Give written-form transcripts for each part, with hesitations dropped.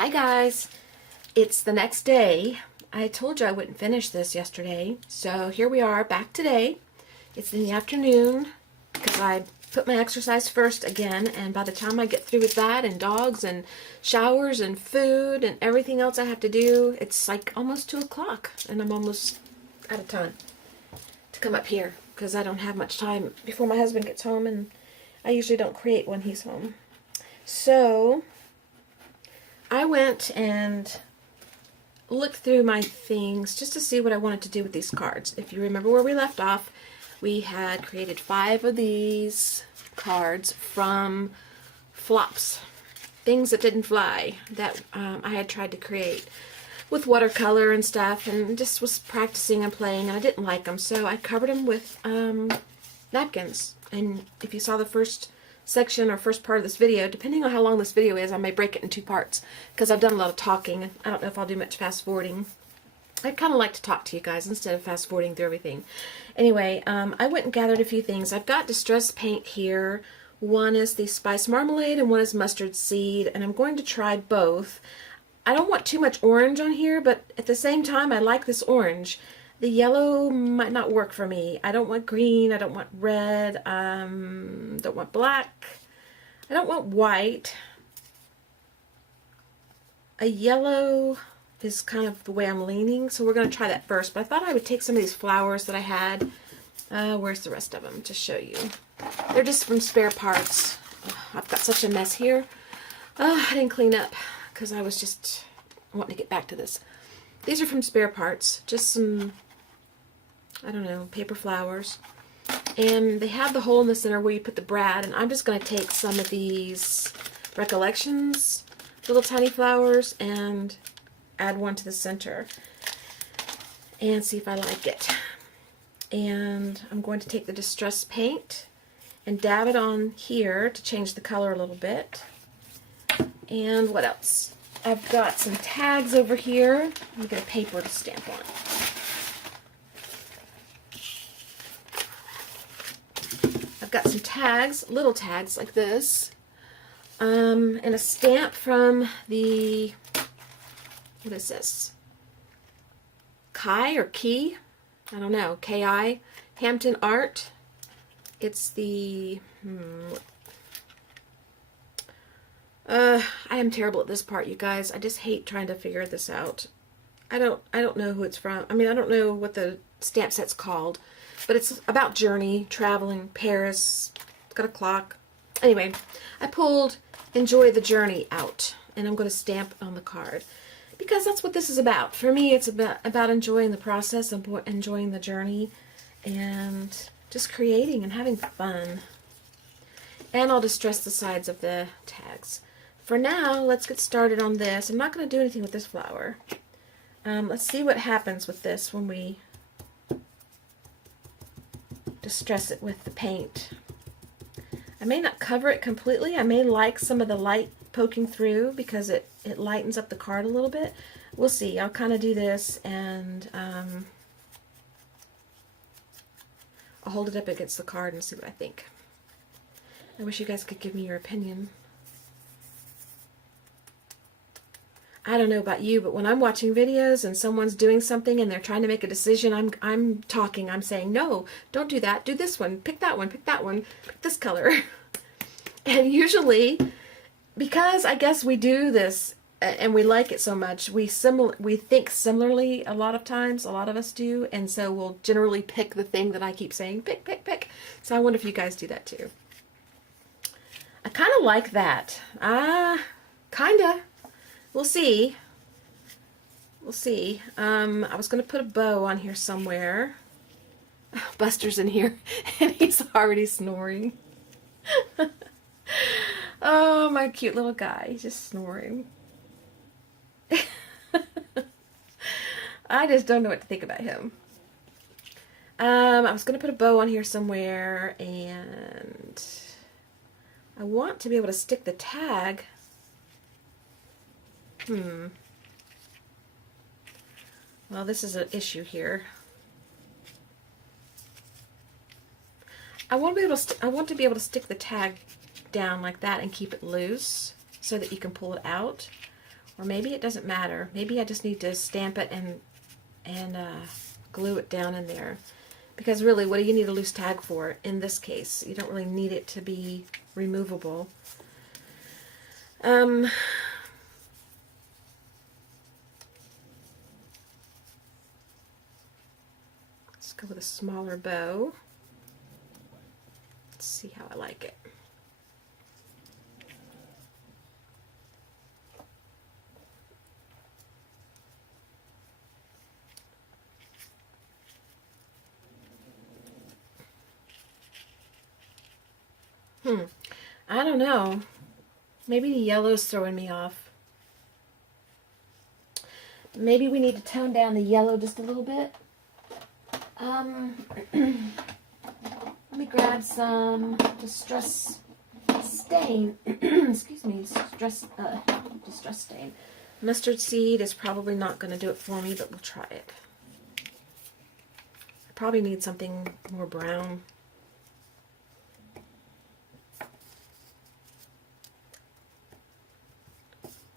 Hi guys, it's the next day. I told you I wouldn't finish this yesterday, so here we are back today. It's in the afternoon because I put my exercise first again, and by the time I get through with that and dogs and showers and food and everything else I have to do, it's like almost 2 o'clock and I'm almost out of time to come up here because I don't have much time before my husband gets home, and I usually don't create when he's home. So I went and looked through my things just to see what I wanted to do with these cards. If you remember where we left off, we had created 5 of these cards from flops, things that didn't fly, that I had tried to create with watercolor and stuff, and just was practicing and playing, and I didn't like them, so I covered them with napkins. And if you saw the first section or first part of this video, depending on how long this video is, I may break it in 2 parts because I've done a lot of talking and I don't know if I'll do much fast forwarding. I kind of like to talk to you guys instead of fast forwarding through everything. Anyway, I went and gathered a few things. I've got distress paint here. One is the spice marmalade and one is mustard seed, and I'm going to try both. I don't want too much orange on here, but at the same time I like this orange. The yellow might not work for me. I don't want green, I don't want red, don't want black, I don't want white. A yellow is kind of the way I'm leaning, so we're going to try that first. But I thought I would take some of these flowers that I had. Where's the rest of them to show you? They're just from spare parts. I've got such a mess here. I didn't clean up because I was just wanting to get back to this. These are from spare parts, just some, I don't know, paper flowers. And they have the hole in the center where you put the brad, and I'm just going to take some of these Recollections little tiny flowers and add one to the center and see if I like it. And I'm going to take the distress paint and dab it on here to change the color a little bit. And what else? I've got some tags over here. Let me get a paper to stamp on. I've got some tags, little tags like this, and a stamp from the, what is this? Kai or Key? I don't know. K-I. Hampton Art. It's the, I am terrible at this part, you guys. I just hate trying to figure this out. I don't know who it's from. I mean, I don't know what the stamp set's called, but it's about journey, traveling, Paris. It's got a clock. Anyway, I pulled Enjoy the Journey out, and I'm going to stamp on the card because that's what this is about. For me, it's about enjoying the process, enjoying the journey, and just creating and having fun. And I'll distress the sides of the tags. For now, let's get started on this. I'm not going to do anything with this flower. Let's see what happens with this when we distress it with the paint. I may not cover it completely. I may like some of the light poking through because it lightens up the card a little bit. We'll see. I'll kind of do this, and I'll hold it up against the card and see what I think. I wish you guys could give me your opinion. I don't know about you, but when I'm watching videos and someone's doing something and they're trying to make a decision, I'm talking. I'm saying, no, don't do that. Do this one. Pick that one. Pick that one. Pick this color. And usually, because I guess we do this and we like it so much, we think similarly a lot of times. A lot of us do. And so we'll generally pick the thing that I keep saying, pick, pick, pick. So I wonder if you guys do that too. I kind of like that. Kinda. We'll see. We'll see. I was going to put a bow on here somewhere. Buster's in here, and he's already snoring. Oh, my cute little guy. He's just snoring. I just don't know what to think about him. I was going to put a bow on here somewhere, and I want to be able to stick the tag. Well, this is an issue here. I want to be able to stick the tag down like that and keep it loose so that you can pull it out. Or maybe it doesn't matter. Maybe I just need to stamp it and glue it down in there. Because really, what do you need a loose tag for in this case? You don't really need it to be removable. Let's go with a smaller bow. Let's see how I like it. I don't know. Maybe the yellow's throwing me off. Maybe we need to tone down the yellow just a little bit. Let me grab some Distress Stain. Excuse me, Distress Stain. Mustard seed is probably not going to do it for me, but we'll try it. I probably need something more brown.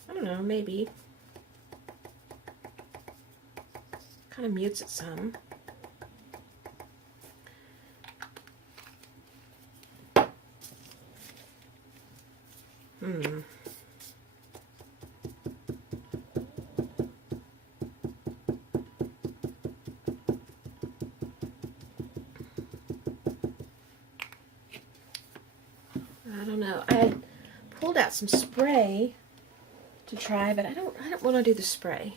I don't know, maybe. Kind of mutes it some. I don't know. I had pulled out some spray to try, but I don't want to do the spray.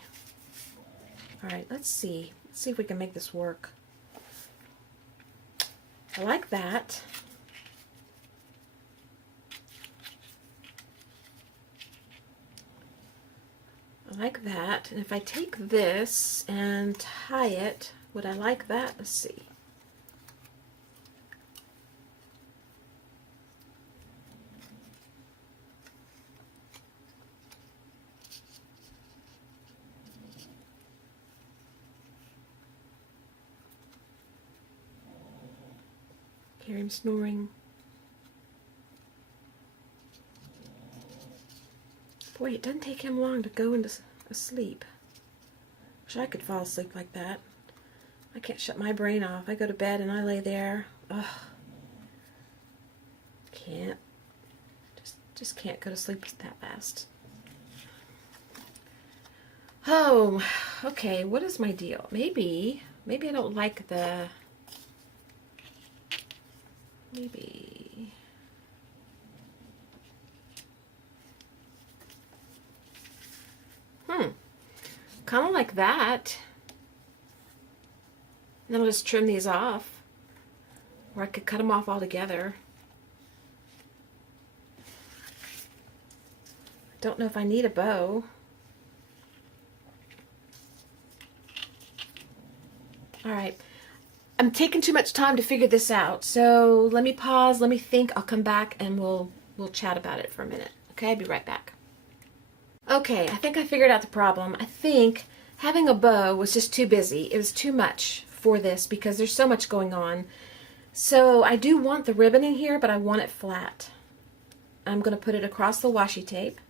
All right, let's see. Let's see if we can make this work. I like that. I like that. And if I take this and tie it, would I like that? Let's see. Hear him snoring. Boy, it doesn't take him long to go into sleep. Wish I could fall asleep like that. I can't shut my brain off. I go to bed and I lay there. Ugh. Can't. Just can't go to sleep that fast. Oh, okay. What is my deal? Maybe I don't like the... Maybe. Kind of like that. And then I'll just trim these off. Or I could cut them off altogether. Don't know if I need a bow. Alright. I'm taking too much time to figure this out, so let me pause, let me think. I'll come back and we'll chat about it for a minute. Okay, I'll be right back. Okay, I think I figured out the problem. I think having a bow was just too busy. It was too much for this because there's so much going on. So I do want the ribbon in here, but I want it flat. I'm going to put it across the washi tape.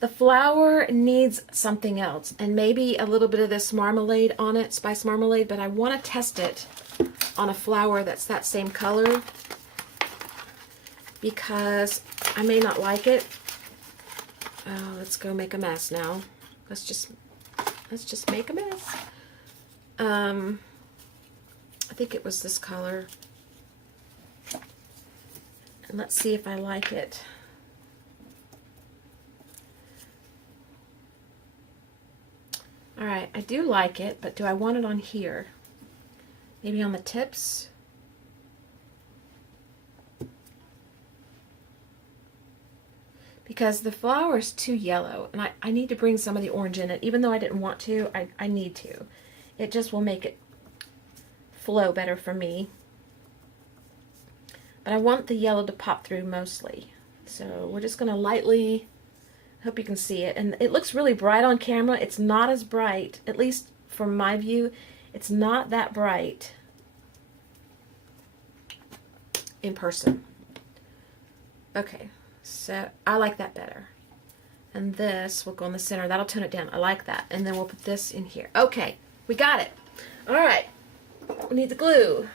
The flower needs something else, and maybe a little bit of this marmalade on it, spice marmalade, but I want to test it on a flower that's that same color because I may not like it. Oh, let's go make a mess now. Let's just make a mess. I think it was this color. And let's see if I like it. Alright, I do like it, but do I want it on here? Maybe on the tips? Because the flower is too yellow, and I need to bring some of the orange in it. Even though I didn't want to, I need to. It just will make it flow better for me. But I want the yellow to pop through mostly. So we're just going to lightly... Hope you can see it. And it looks really bright on camera. It's not as bright, at least from my view, it's not that bright in person. Okay, so I like that better. And this will go in the center. That'll tone it down. I like that. And then we'll put this in here. Okay, we got it. All right, we need the glue.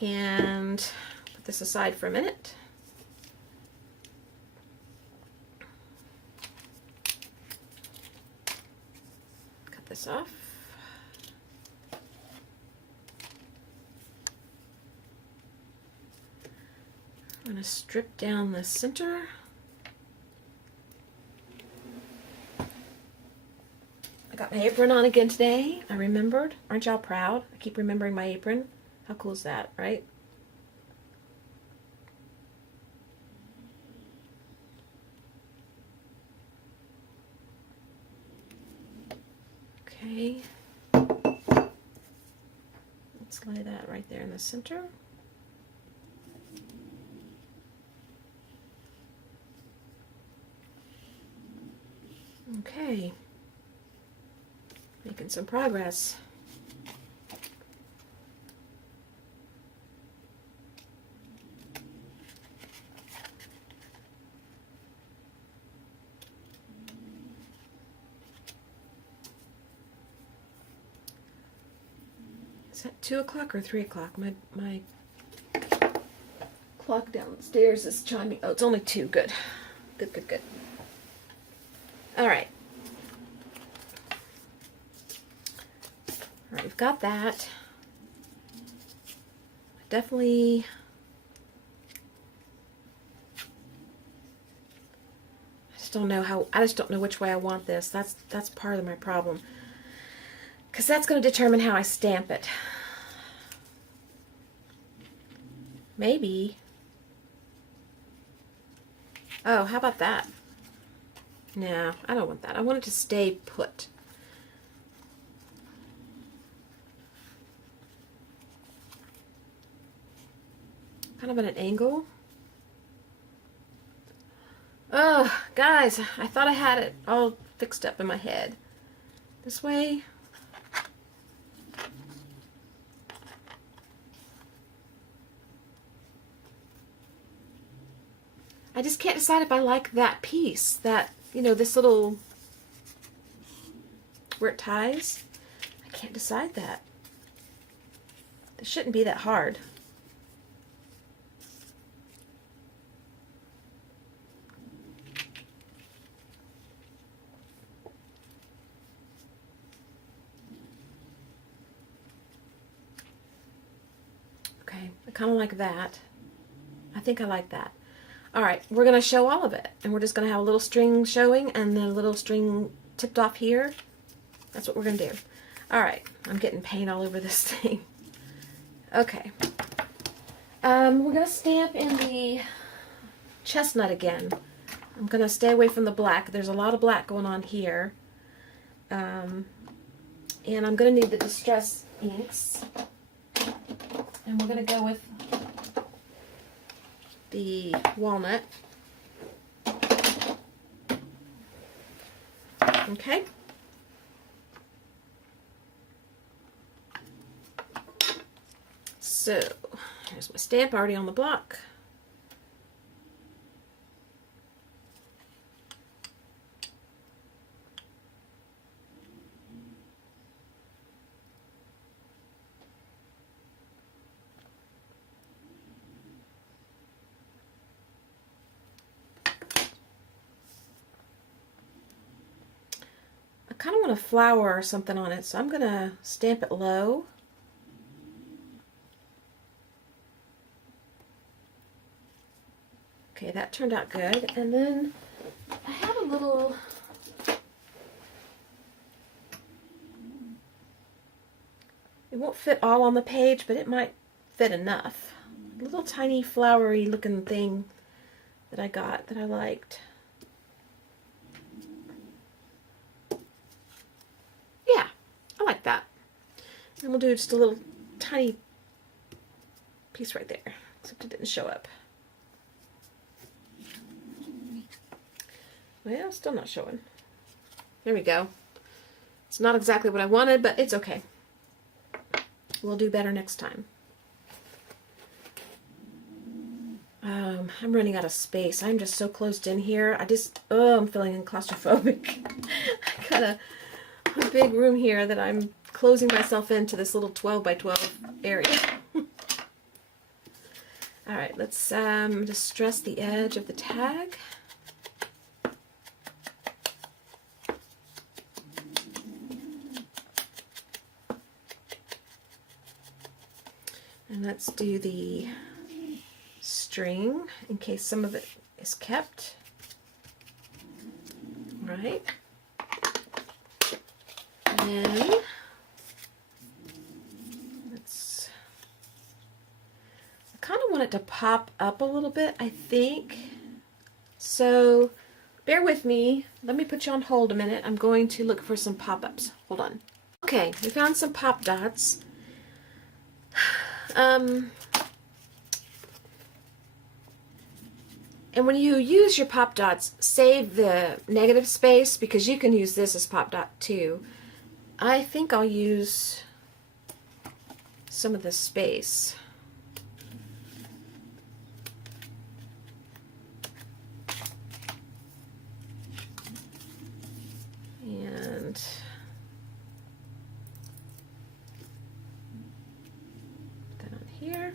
And put this aside for a minute. Cut this off. I'm going to strip down the center. I got my apron on again today. I remembered. Aren't y'all proud? I keep remembering my apron. How cool is that, right? Okay. Let's lay that right there in the center. Okay. Making some progress. Is that 2 o'clock or 3 o'clock? My clock downstairs is chiming. Oh, it's only 2. Good. Good, good, good. All right. All right, we've got that. Definitely. I just don't know which way I want this. That's part of my problem. Because that's going to determine how I stamp it. Maybe. Oh, how about that? No, I don't want that. I want it to stay put. Kind of at an angle. Oh, guys, I thought I had it all fixed up in my head. This way. I just can't decide if I like that piece, that, you know, this little, where it ties. I can't decide that. It shouldn't be that hard. Okay, I kind of like that. I think I like that. All right, we're going to show all of it, and we're just going to have a little string showing and then a little string tipped off here. That's what we're going to do. All right, I'm getting paint all over this thing. Okay. We're going to stamp in the chestnut again. I'm going to stay away from the black. There's a lot of black going on here. And I'm going to need the Distress inks. And we're going to go with the walnut. Okay. So, here's my stamp already on the block. I kind of want a flower or something on it, so I'm going to stamp it low. Okay, that turned out good. And then I have a little, it won't fit all on the page, but it might fit enough. A little tiny flowery looking thing that I got that I liked. Yeah, I like that. And we'll do just a little tiny piece right there, except it didn't show up. Well, still not showing. There we go. It's not exactly what I wanted, but it's okay. We'll do better next time. I'm running out of space. I'm just so closed in here. I'm feeling claustrophobic. I got a big room here that I'm closing myself into this little 12 by 12 area. All right, let's distress the edge of the tag. And let's do the string in case some of it is kept. Right. And then I kind of want it to pop up a little bit, I think. So bear with me. Let me put you on hold a minute. I'm going to look for some pop-ups. Hold on. Okay, we found some pop dots. And when you use your pop dots, save the negative space because you can use this as pop dot too. I think I'll use some of the space. And put that on here.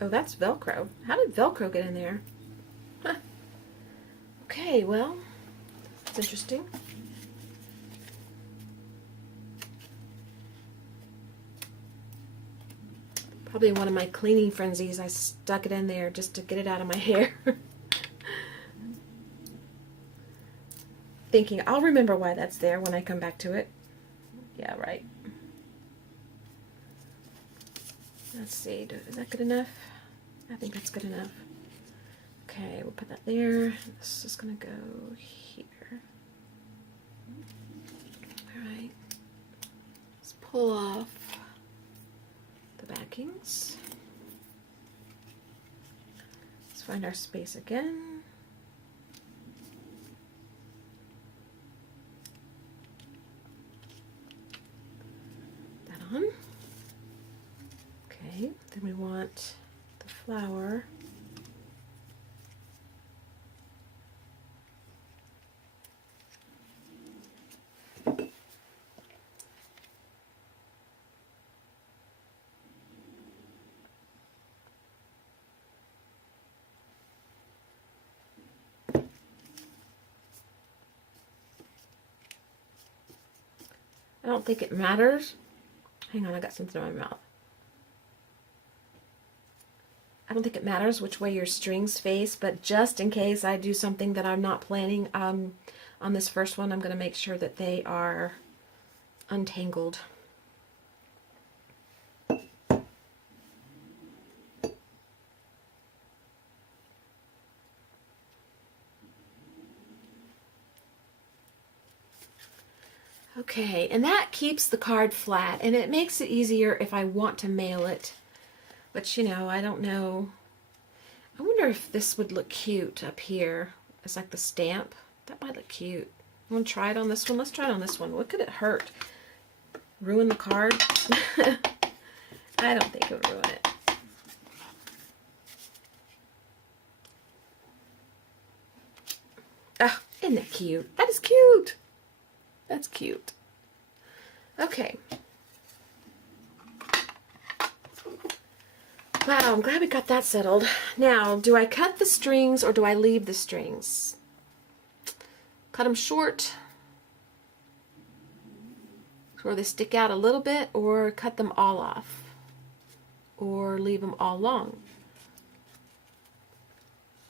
Oh, that's Velcro. How did Velcro get in there? Huh. Okay, well, that's interesting. Probably one of my cleaning frenzies. I stuck it in there just to get it out of my hair. Thinking, I'll remember why that's there when I come back to it. Yeah, right. Let's see, is that good enough? I think that's good enough. Okay, we'll put that there. This is going to go here. Alright. Let's pull off the backings. Let's find our space again. That on. Okay, then we want the flower. I don't think it matters. Hang on, I got something in my mouth. I don't think it matters which way your strings face, but just in case I do something that I'm not planning on this first one, I'm going to make sure that they are untangled. Okay, and that keeps the card flat, and it makes it easier if I want to mail it. But, you know, I don't know. I wonder if this would look cute up here. It's like the stamp. That might look cute. You want to try it on this one? Let's try it on this one. What could it hurt? Ruin the card? I don't think it would ruin it. Oh, isn't that cute? That is cute. That's cute. Okay. Wow, I'm glad we got that settled. Now, do I cut the strings or do I leave the strings? Cut them short where they stick out a little bit, or cut them all off, or leave them all long.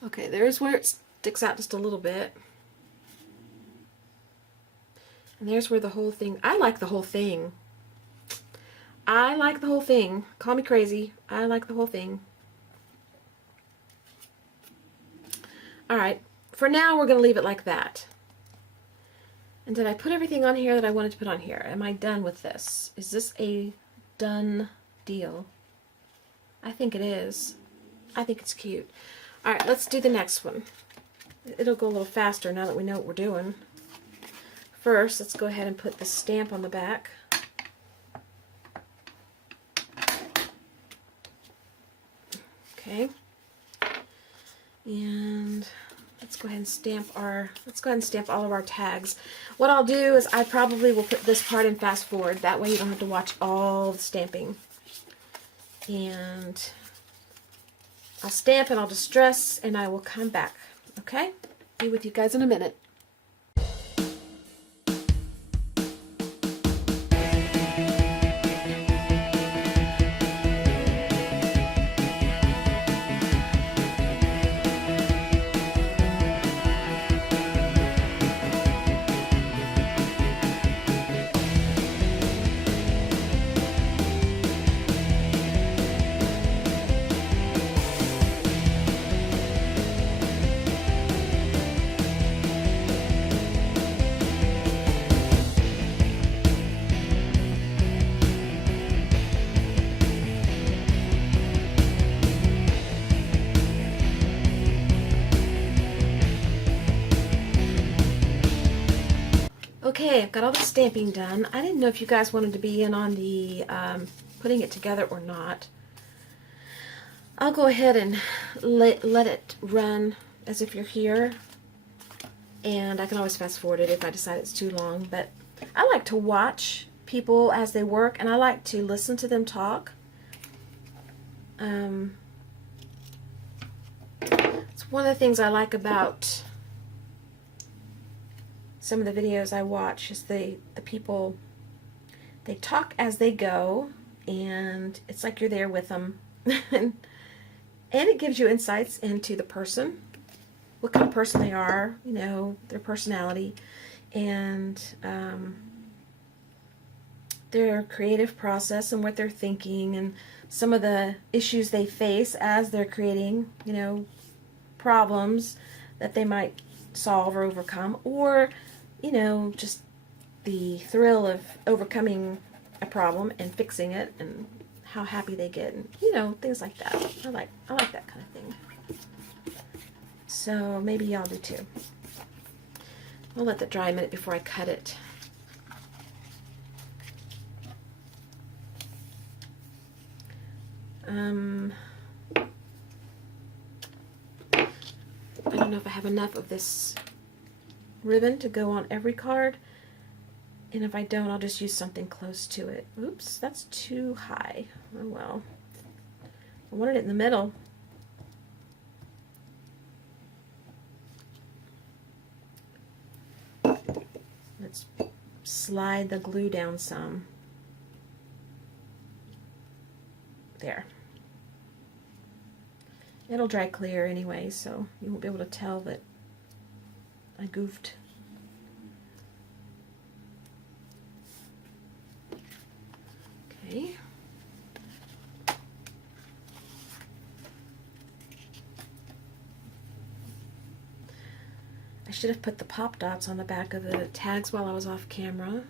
Okay, there's where it sticks out just a little bit. And there's where the whole thing, I like the whole thing. I like the whole thing. Call me crazy. I like the whole thing. Alright, for now we're going to leave it like that. And did I put everything on here that I wanted to put on here? Am I done with this? Is this a done deal? I think it is. I think it's cute. Alright, let's do the next one. It'll go a little faster now that we know what we're doing. First, let's go ahead and put the stamp on the back. Okay. And let's go ahead and stamp all of our tags. What I'll do is I probably will put this part in fast forward. That way you don't have to watch all the stamping. And I'll stamp and I'll distress and I will come back. Okay? Be with you guys in a minute. Okay, I've got all the stamping done. I didn't know if you guys wanted to be in on the putting it together or not. I'll go ahead and let it run as if you're here. And I can always fast forward it if I decide it's too long. But I like to watch people as they work, and I like to listen to them talk. It's one of the things I like about some of the videos I watch is the people, they talk as they go, and it's like you're there with them. And it gives you insights into the person, what kind of person they are, you know, their personality, and their creative process and what they're thinking, and some of the issues they face as they're creating, you know, problems that they might solve or overcome, or you know, just the thrill of overcoming a problem and fixing it, and how happy they get, and you know, things like that. I like that kind of thing. So maybe y'all do too. I'll let that dry a minute before I cut it. I don't know if I have enough of this ribbon to go on every card, and if I don't, I'll just use something close to it. Oops, that's too high. Oh well. I wanted it in the middle. Let's slide the glue down some. There. It'll dry clear anyway, so you won't be able to tell that I goofed. Okay. I should have put the pop dots on the back of the tags while I was off camera,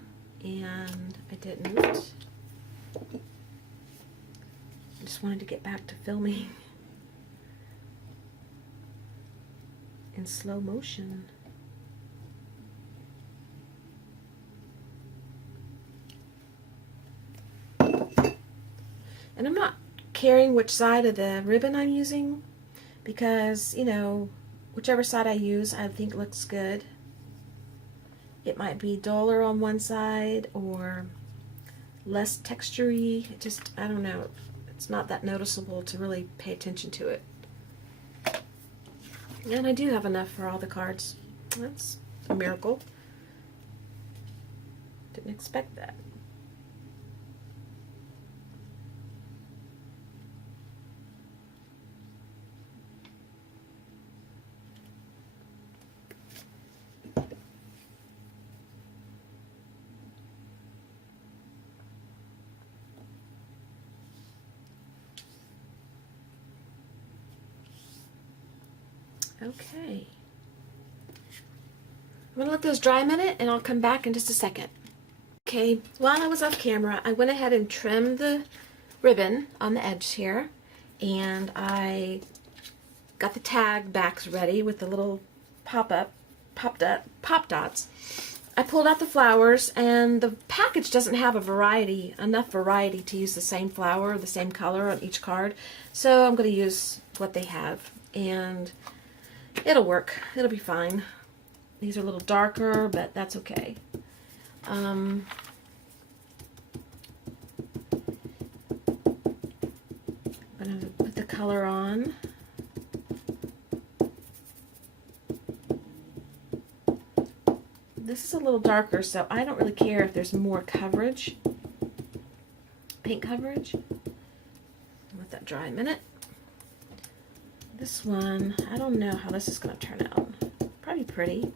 and I didn't. I just wanted to get back to filming in slow motion. And I'm not caring which side of the ribbon I'm using, because, you know, whichever side I use I think looks good. It might be duller on one side or less textury. It just, I don't know. It's not that noticeable to really pay attention to it. And I do have enough for all the cards. That's a miracle. Didn't expect that. Okay. I'm going to let those dry a minute, and I'll come back in just a second. Okay, while I was off camera, I went ahead and trimmed the ribbon on the edge here, and I got the tag backs ready with the little pop dots. I pulled out the flowers, and the package doesn't have enough variety to use the same flower, the same color on each card. So I'm going to use what they have, and it'll work. It'll be fine. These are a little darker, but that's okay. I'm going to put the color on. This is a little darker, so I don't really care if there's more coverage, paint coverage. Let that dry a minute. This one, I don't know how this is going to turn out. Probably pretty.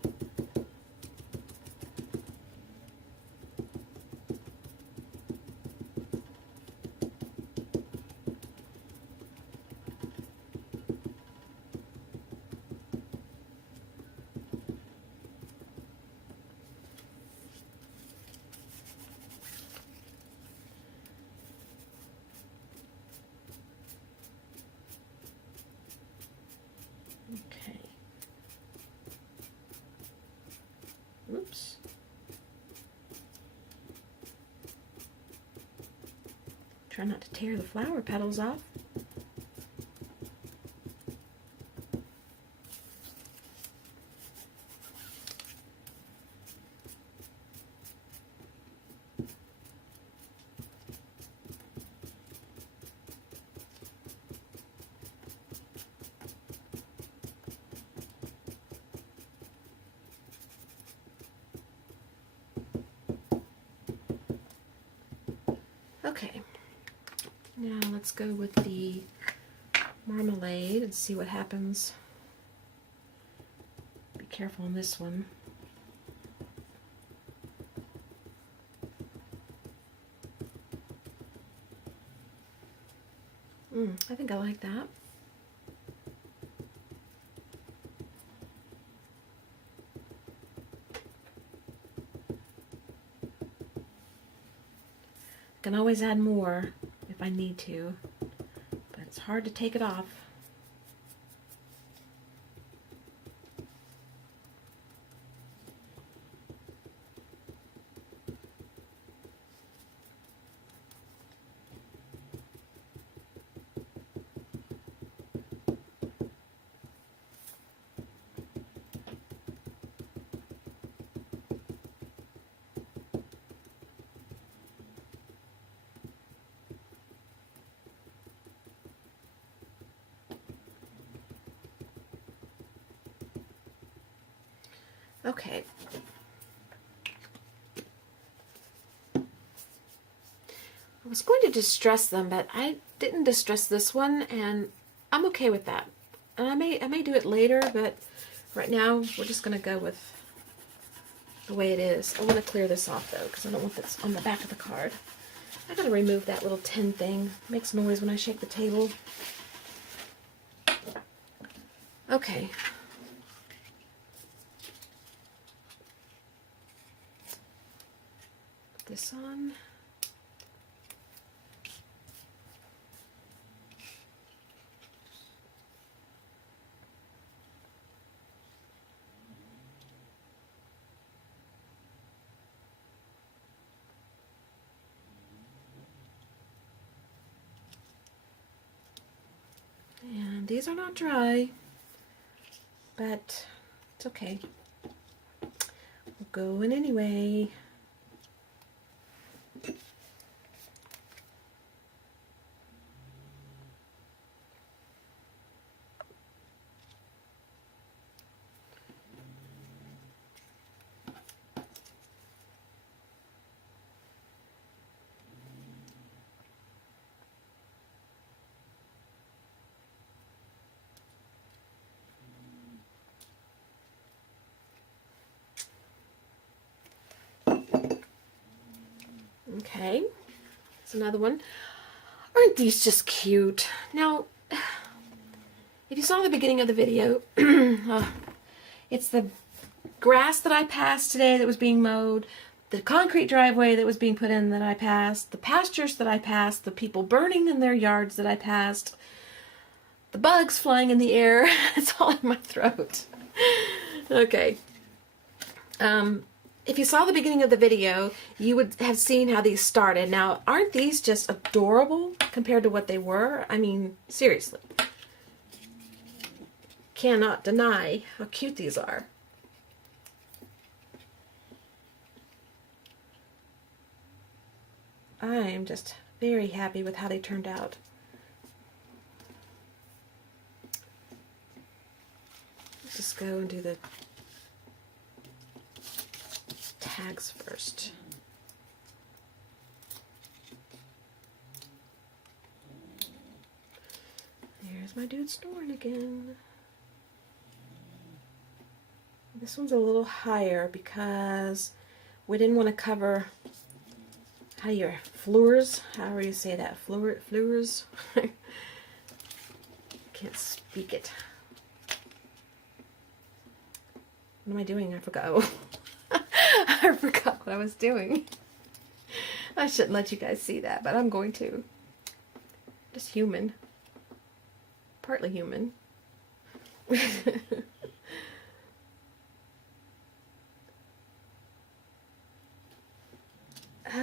Okay. Oops. Try not to tear the flower petals off. Okay, now let's go with the marmalade and see what happens. Be careful on this one. I think I like that. Can always add more if I need to, but it's hard to take it off. Okay. I was going to distress them, but I didn't distress this one, and I'm okay with that. And I may do it later, but right now we're just going to go with the way it is. I want to clear this off though, because I don't want this on the back of the card. I gotta remove that little tin thing. It makes noise when I shake the table. Okay. Put this on. And these are not dry, but it's okay. We'll go in anyway. Okay, that's another one. Aren't these just cute? Now, if you saw the beginning of the video, it's the grass that I passed today that was being mowed, the concrete driveway that was being put in that I passed, the pastures that I passed, the people burning in their yards that I passed, the bugs flying in the air. It's all in my throat. Okay. If you saw the beginning of the video, you would have seen how these started. Now, aren't these just adorable compared to what they were? I mean, seriously. cannot deny how cute these are. I am just very happy with how they turned out. Let's just go and do the tags first. There's my dude snoring again. This one's a little higher because we didn't want to cover floors, however you say that, floors. Can't speak it. What am I doing? I forgot. I forgot what I was doing. I shouldn't let you guys see that, but I'm going to. Just human. Partly human.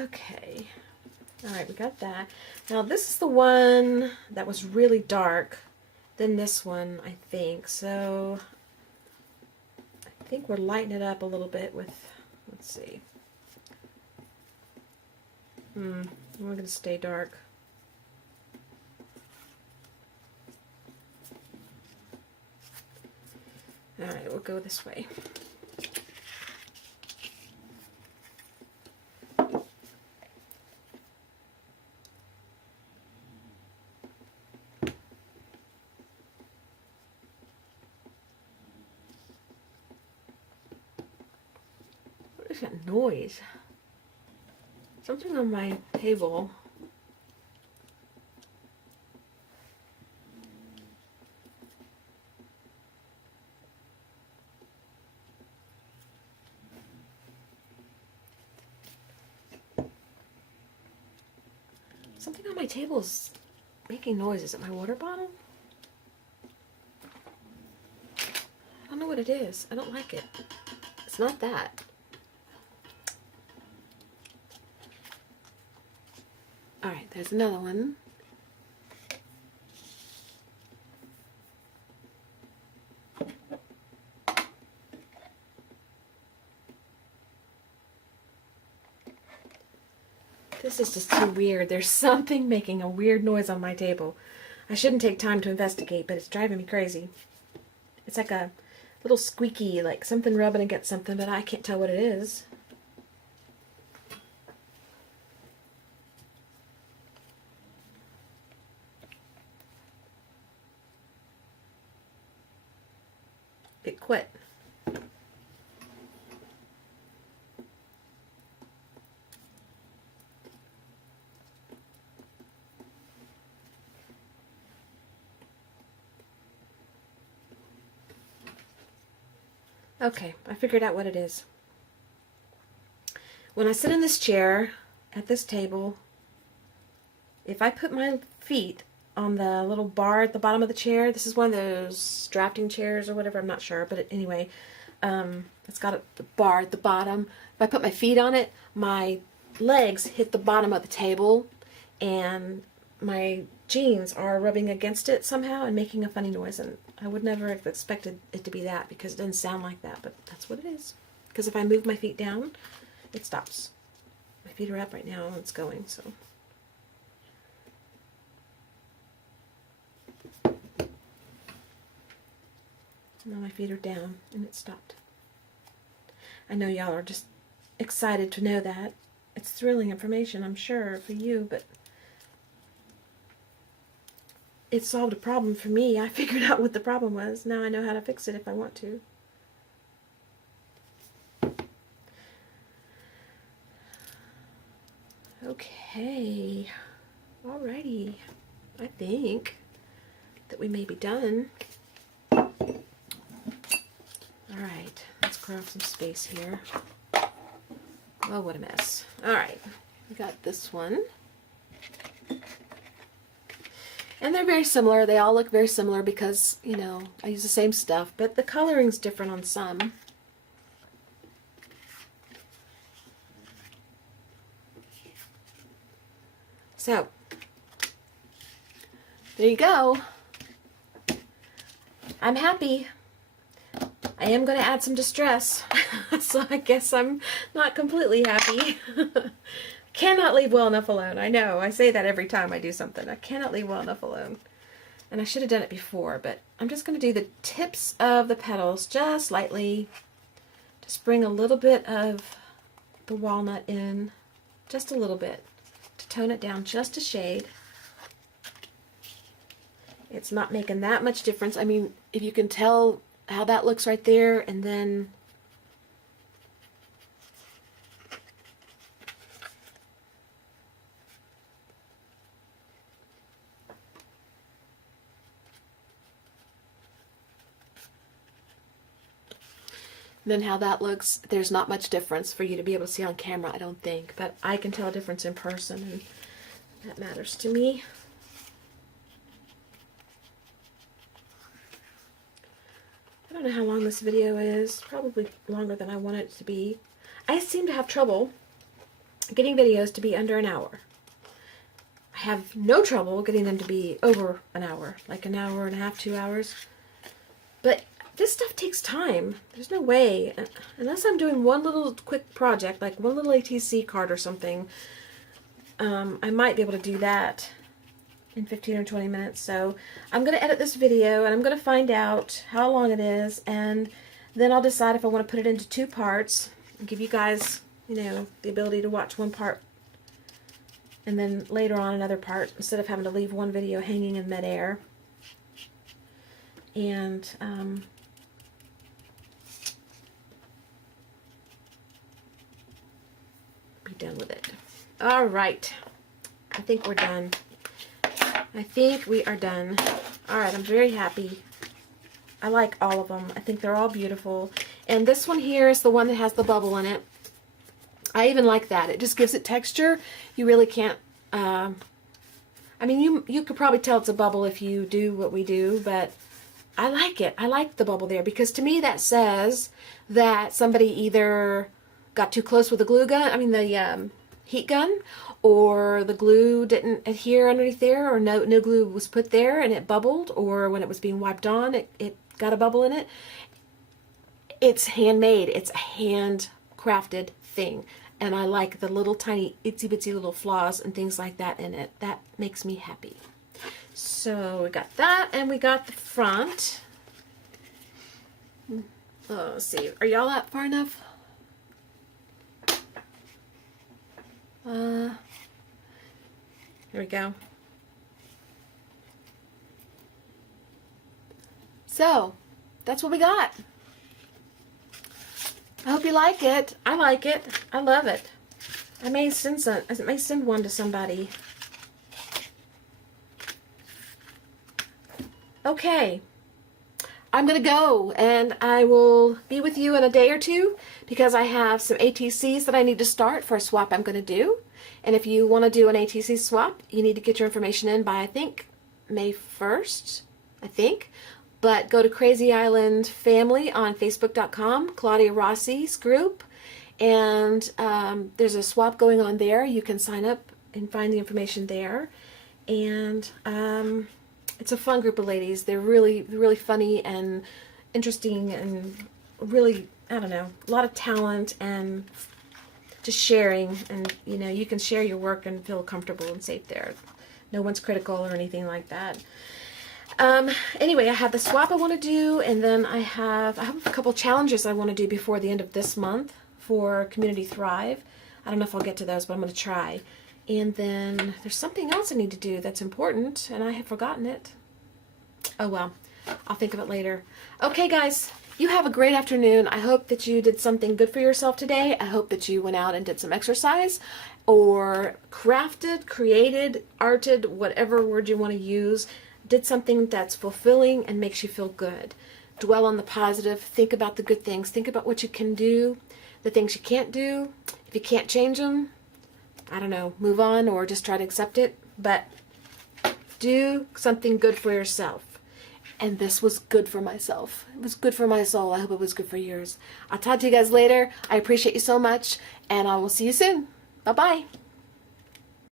Okay. Alright, we got that. Now this is the one that was really dark than this one, I think. So I think we're lightening it up a little bit with, let's see. We're going to stay dark. Alright, we'll go this way. What is that noise? Something on my table. Something on my table is making noise. Is it my water bottle? I don't know what it is. I don't like it. It's not that. Alright, there's another one. This is just too weird. There's something making a weird noise on my table. I shouldn't take time to investigate, but it's driving me crazy. It's like a little squeaky, like something rubbing against something, but I can't tell what it is. It quit. Okay, I figured out what it is. When I sit in this chair, at this table, if I put my feet on the little bar at the bottom of the chair, this is one of those drafting chairs or whatever, I'm not sure, but anyway, it's got a bar at the bottom. If I put my feet on it, my legs hit the bottom of the table, and my jeans are rubbing against it somehow and making a funny noise, and I would never have expected it to be that because it doesn't sound like that, but that's what it is. Because if I move my feet down, it stops. My feet are up right now and it's going, so. Now my feet are down and it stopped. I know y'all are just excited to know that. It's thrilling information, I'm sure, for you, but it solved a problem for me. I figured out what the problem was. Now I know how to fix it if I want to. Okay. Alrighty. I think that we may be done. Alright. Let's clear off some space here. Oh, what a mess. Alright. We got this one. And they're very similar. They all look very similar because, you know, I use the same stuff, but the coloring's different on some. So, there you go. I'm happy. I am going to add some distress, so I guess I'm not completely happy. Cannot leave well enough alone. I know, I say that every time I do something. I cannot leave well enough alone. And I should have done it before, but I'm just going to do the tips of the petals just lightly. Just bring a little bit of the walnut in, just a little bit, to tone it down just a shade. It's not making that much difference. I mean, if you can tell how that looks right there, and then how that looks, there's not much difference for you to be able to see on camera, I don't think, but I can tell a difference in person, and that matters to me. I don't know how long this video is, probably longer than I want it to be. I seem to have trouble getting videos to be under an hour. I have no trouble getting them to be over an hour, like an hour and a half, 2 hours. But this stuff takes time. There's no way, unless I'm doing one little quick project, like one little ATC card or something, I might be able to do that in 15 or 20 minutes. So I'm going to edit this video, and I'm going to find out how long it is, and then I'll decide if I want to put it into 2 parts and give you guys, you know, the ability to watch one part and then later on another part, instead of having to leave one video hanging in midair. And be done with it. All right, I think we're done. I think we are done. All right, I'm very happy. I like all of them. I think they're all beautiful. And this one here is the one that has the bubble in it. I even like that. It just gives it texture. You really can't, I mean, you could probably tell it's a bubble if you do what we do, but I like it. I like the bubble there, because to me that says that somebody either got too close with the glue gun, I mean the heat gun, or the glue didn't adhere underneath there, or no glue was put there and it bubbled, or when it was being wiped on it got a bubble in it. It's handmade. It's a handcrafted thing, and I like the little tiny itsy bitsy little flaws and things like that in it. That makes me happy. So we got that, and we got the front. Oh, let's see. Are y'all up far enough? Here we go. So, that's what we got. I hope you like it. I like it. I love it. I may send one to somebody. Okay. I'm going to go, and I will be with you in a day or two, because I have some ATCs that I need to start for a swap I'm going to do. And if you want to do an ATC swap, you need to get your information in by, I think, May 1st, I think. But go to Crazy Island Family on Facebook.com, Claudia Rossi's group, and there's a swap going on there. You can sign up and find the information there. And it's a fun group of ladies. They're really, really funny and interesting, and really, I don't know, a lot of talent and just sharing. And, you know, you can share your work and feel comfortable and safe there. No one's critical or anything like that. Anyway, I have the swap I want to do, and then I have a couple challenges I want to do before the end of this month for Community Thrive. I don't know if I'll get to those, but I'm going to try. And then there's something else I need to do that's important, and I have forgotten it. Oh well, I'll think of it later. Okay, guys, you have a great afternoon. I hope that you did something good for yourself today. I hope that you went out and did some exercise, or crafted, created, arted, whatever word you want to use. Did something that's fulfilling and makes you feel good. Dwell on the positive. Think about the good things. Think about what you can do, the things you can't do. If you can't change them, I don't know, move on or just try to accept it. But do something good for yourself. And this was good for myself. It was good for my soul. I hope it was good for yours. I'll talk to you guys later. I appreciate you so much, and I will see you soon. Bye-bye.